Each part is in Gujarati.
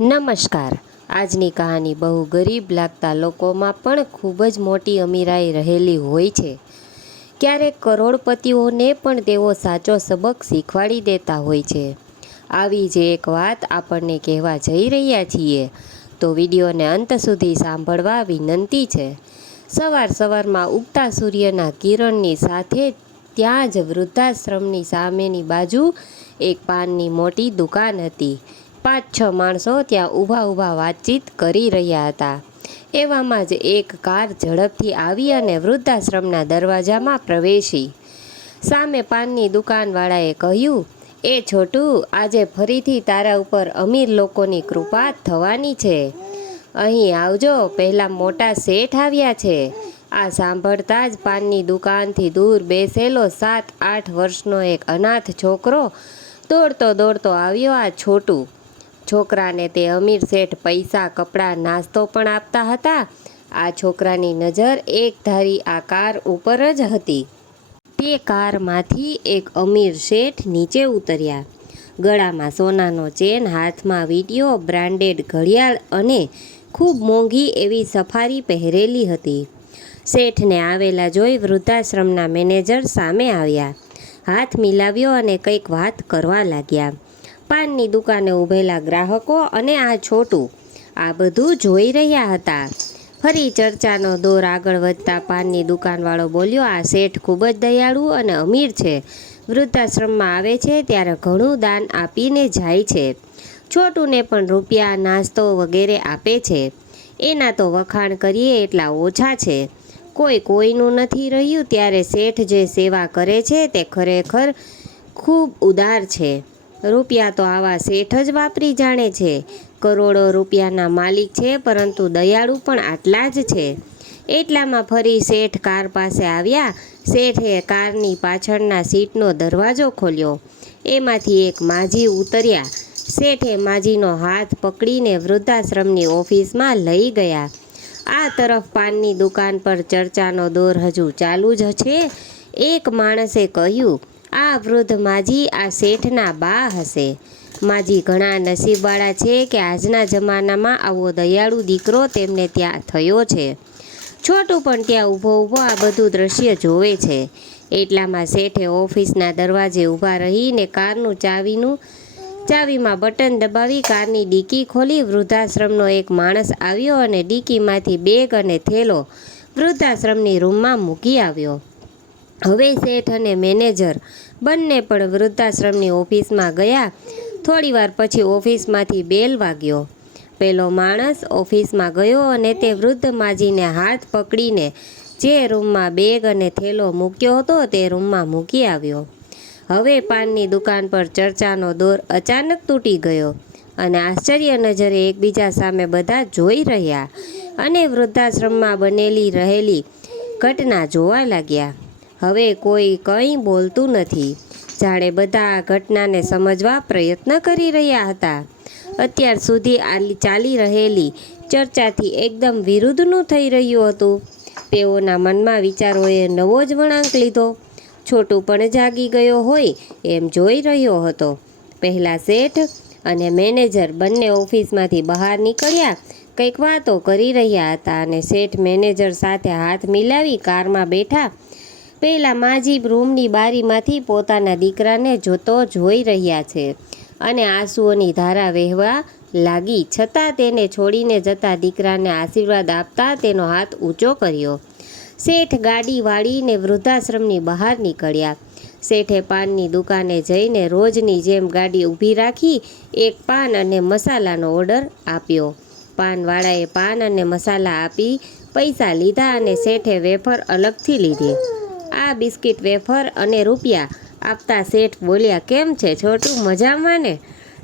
નમસ્કાર. આજની કહાની બહુ ગરીબ લાગતા લોકોમાં પણ ખૂબ જ મોટી અમીરાઈ રહેલી હોય છે. ક્યારેક કરોડપતિઓને પણ તેઓ સાચો સબક શીખવાડી દેતા હોય છે. આવી જે એક વાત આપણને કહેવા જઈ રહ્યા છીએ, તો વિડીયોને અંત સુધી સાંભળવા વિનંતી છે. સવાર સવારમાં ઉગતા સૂર્યના કિરણની સાથે ત્યાં જ વૃદ્ધાશ્રમની સામેની બાજુ એક પાનની મોટી દુકાન હતી. પાંચ છ માણસો ત્યાં ઊભા ઊભા વાતચીત કરી રહ્યા હતા. એવામાં જ એક કાર ઝડપથી આવી અને વૃદ્ધાશ્રમના દરવાજામાં પ્રવેશી. સામે પાનની દુકાનવાળાએ કહ્યું, એ છોટું, આજે ફરીથી તારા ઉપર અમીર લોકોની કૃપા થવાની છે. અહીં આવજો, પહેલાં મોટા શેઠ આવ્યા છે. આ સાંભળતા જ પાનની દુકાનથી દૂર બેસેલો સાત આઠ વર્ષનો એક અનાથ છોકરો દોડતો દોડતો આવ્યો આ છોટું. છોકરાને તે અમીર શેઠ પૈસા, કપડાં, નાસ્તો પણ આપતા હતા. આ છોકરાની નજર એક ધારી આ કાર ઉપર જ હતી. તે કારમાંથી એક અમીર શેઠ નીચે ઉતર્યા. ગળામાં સોનાનો ચેન, હાથમાં વીડિયો, બ્રાન્ડેડ ઘડિયાળ અને ખૂબ મોંઘી એવી સફારી પહેરેલી હતી. શેઠને આવેલા જોઈ વૃદ્ધાશ્રમના મેનેજર સામે આવ્યા. હાથ મિલાવ્યો અને કંઈક વાત કરવા લાગ્યા. પાનની દુકાને ઊભેલા ગ્રાહકો અને આ છોટું આ બધું જોઈ રહ્યા હતા. ફરી ચર્ચાનો દોર આગળ વધતા પાનની દુકાનવાળો બોલ્યો, આ શેઠ ખૂબ જ દયાળુ અને અમીર છે. વૃદ્ધાશ્રમમાં આવે છે ત્યારે ઘણું દાન આપીને જાય છે. છોટુને પણ રૂપિયા, નાસ્તો વગેરે આપે છે. એના તો વખાણ કરીએ એટલા ઓછા છે. કોઈ કોઈનું નથી રહ્યું ત્યારે શેઠ જે સેવા કરે છે તે ખરેખર ખૂબ ઉદાર છે. રૂપિયા તો આવા શેઠ જ વાપરી જાણે છે. કરોડો રૂપિયાના માલિક છે, પરંતુ દયાળુ પણ આટલા જ છે. એટલામાં ફરી શેઠ કાર પાસે આવ્યા. શેઠે કારની પાછળના સીટનો દરવાજો ખોલ્યો. એમાંથી એક માજી ઉતર્યા. શેઠે માજીનો હાથ પકડીને વૃદ્ધાશ્રમની ઓફિસમાં લઈ ગયા. આ તરફ પાનની દુકાન પર ચર્ચાનો દોર હજુ ચાલુ જ છે. એક માણસે કહ્યું આ વૃદ્ધ માજી આ શેઠના બા હશે. માજી ઘણા નસીબવાળા છે કે આજના જમાનામાં આવો દયાળુ દીકરો તેમને ત્યાં થયો છે. છોટું પણ ત્યાં ઊભો ઊભો આ બધું દ્રશ્ય જોવે છે. એટલામાં શેઠે ઓફિસના દરવાજે ઊભા રહીને કારનું ચાવીનું ચાવીમાં બટન દબાવી કારની ડીકી ખોલી વૃદ્ધાશ્રમનો એક માણસ આવ્યો અને ડીકીમાંથી બેગ અને થેલો વૃદ્ધાશ્રમની રૂમમાં મૂકી આવ્યો. હવે શેઠ અને મેનેજર બંને પણ વૃદ્ધાશ્રમની ઓફિસમાં ગયા. થોડીવાર પછી ઓફિસમાંથી બેલ વાગ્યો. પેલો માણસ ઓફિસમાં ગયો અને તે વૃદ્ધ માજીને હાથ પકડીને જે રૂમમાં બેગ અને થેલો મૂક્યો હતો તે રૂમમાં મૂકી આવ્યો. હવે પાનની દુકાન પર ચર્ચાનો દોર અચાનક તૂટી ગયો અને આશ્ચર્ય નજરે એકબીજા સામે બધા જોઈ રહ્યા અને વૃદ્ધાશ્રમમાં બનેલી રહેલી ઘટના જોવા લાગ્યા. હવે કોઈ કંઈ બોલતું નથી. જાણે બધા આ ઘટનાને સમજવા પ્રયત્ન કરી રહ્યા હતા. અત્યાર સુધી આલી ચાલી રહેલી ચર્ચાથી એકદમ વિરુદ્ધનું થઈ રહ્યું હતું. તેઓના મનમાં વિચારોએ નવો જ વળાંક લીધો. છોટું પણ જાગી ગયો હોય એમ જોઈ રહ્યો હતો. પહેલાં શેઠ અને મેનેજર બંને ઓફિસમાંથી બહાર નીકળ્યા. કંઈક વાતો કરી રહ્યા હતા અને શેઠ મેનેજર સાથે હાથ મિલાવી કારમાં બેઠા. પહેલાં માજી રૂમની બારીમાંથી પોતાના દીકરાને જોતો જોઈ રહ્યા છે અને આંસુઓની ધારા વહેવા લાગી. છતાં તેને છોડીને જતા દીકરાને આશીર્વાદ આપતા તેનો હાથ ઊંચો કર્યો. શેઠ ગાડી વાળીને વૃદ્ધાશ્રમની બહાર નીકળ્યા. શેઠે પાનની દુકાને જઈને રોજની જેમ ગાડી ઊભી રાખી, એક પાન અને મસાલાનો ઓર્ડર આપ્યો. પાનવાળાએ પાન અને મસાલા આપી, પૈસા લીધા અને શેઠે વેફર અલગથી લીધી. આ બિસ્કિટ વેફર અને રૂપિયા આપતા શેઠ બોલ્યા, કેમ છે છોટું? મજામાં ને?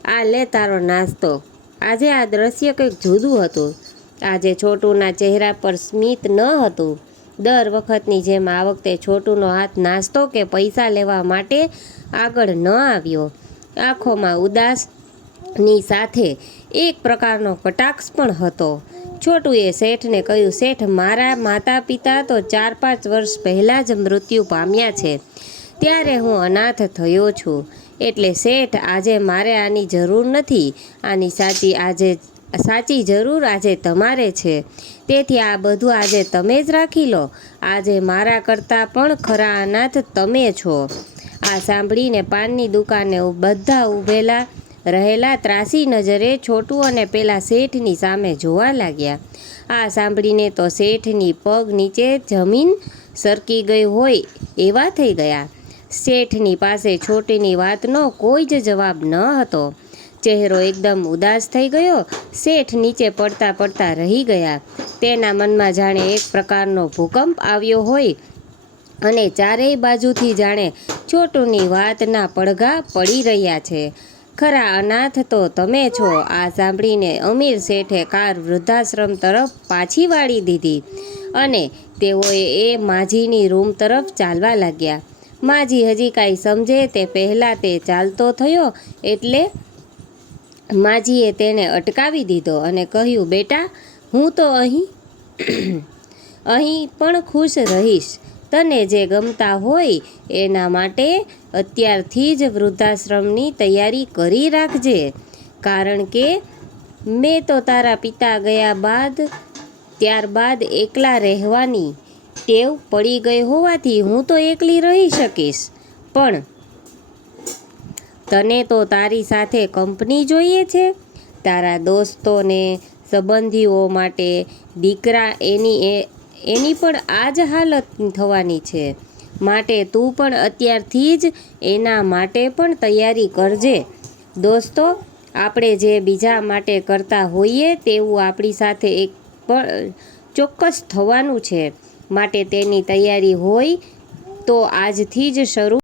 આ લે તારો નાસ્તો. આજે આ દ્રશ્ય કંઈક જુદું હતું. આજે છોટુના ચહેરા પર સ્મિત ન હતું. દર વખતની જેમ આ વખતે છોટુનો હાથ નાસ્તો કે પૈસા લેવા માટે આગળ ન આવ્યો. આંખોમાં ઉદાસની સાથે એક પ્રકારનો કટાક્ષ પણ હતો. છોટુએ શેઠને કહ્યું, શેઠ, મારા માતા પિતા તો ચાર પાંચ વર્ષ પહેલાં જ મૃત્યુ પામ્યા છે. ત્યારે હું અનાથ થયો છું. એટલે શેઠ, આજે મારે આની જરૂર નથી. આની સાચી આજે, સાચી જરૂર આજે તમારે છે. તેથી આ બધું આજે તમે જ રાખી લો. આજે મારા કરતાં પણ ખરા અનાથ તમે છો. આ સાંભળીને પાનની દુકાને બધા ઊભેલા રહેલા ત્રાસી નજરે છોટું અને પેલા શેઠની સામે જોવા લાગ્યા. આ સાંભળીને તો શેઠની પગ નીચે જમીન સરકી ગઈ હોય એવા થઈ ગયા. શેઠની પાસે છોટીની વાતનો કોઈ જ જવાબ ન હતો. ચહેરો એકદમ ઉદાસ થઈ ગયો. શેઠ નીચે પડતા પડતા રહી ગયા. તેના મનમાં જાણે એક પ્રકારનો ભૂકંપ આવ્યો હોય અને ચારેય બાજુથી જાણે ચોટુની વાતના પડઘા પડી રહ્યા છે. ખરા અનાથ તો તમે છો. આ સાંભળીને અમીર શેઠે કાર વૃદ્ધાશ્રમ તરફ પાછી વાળી દીધી અને તેઓએ એ માજીની રૂમ તરફ ચાલવા લાગ્યા. માજી હજી કાંઈ સમજે તે પહેલાં તે ચાલતો થયો એટલે માજીએ તેને અટકાવી દીધો અને કહ્યું, બેટા, હું તો અહીં અહીં પણ ખુશ રહીશ. તને જે ગમતા હોય એના માટે અત્યારથી જ વૃદ્ધાશ્રમની તૈયારી કરી રાખજે. કારણ કે મેં તો તારા પિતા ગયા બાદ, ત્યારબાદ એકલા રહેવાની ટેવ પડી ગઈ હોવાથી હું તો એકલી રહી શકીશ. પણ તને તો તારી સાથે કંપની જોઈએ છે. તારા દોસ્તોને, સંબંધીઓ માટે દીકરા એની એ એની પણ આ જ હાલત થવાની છે. માટે તું પણ અત્યારથી જ એના માટે પણ તૈયારી કરજે. દોસ્તો, આપણે જે બીજા માટે કરતા હોઈએ તેવું આપણી સાથે એક પણ ચોક્કસ થવાનું છે. માટે તેની તૈયારી હોય તો આજથી જ શરૂ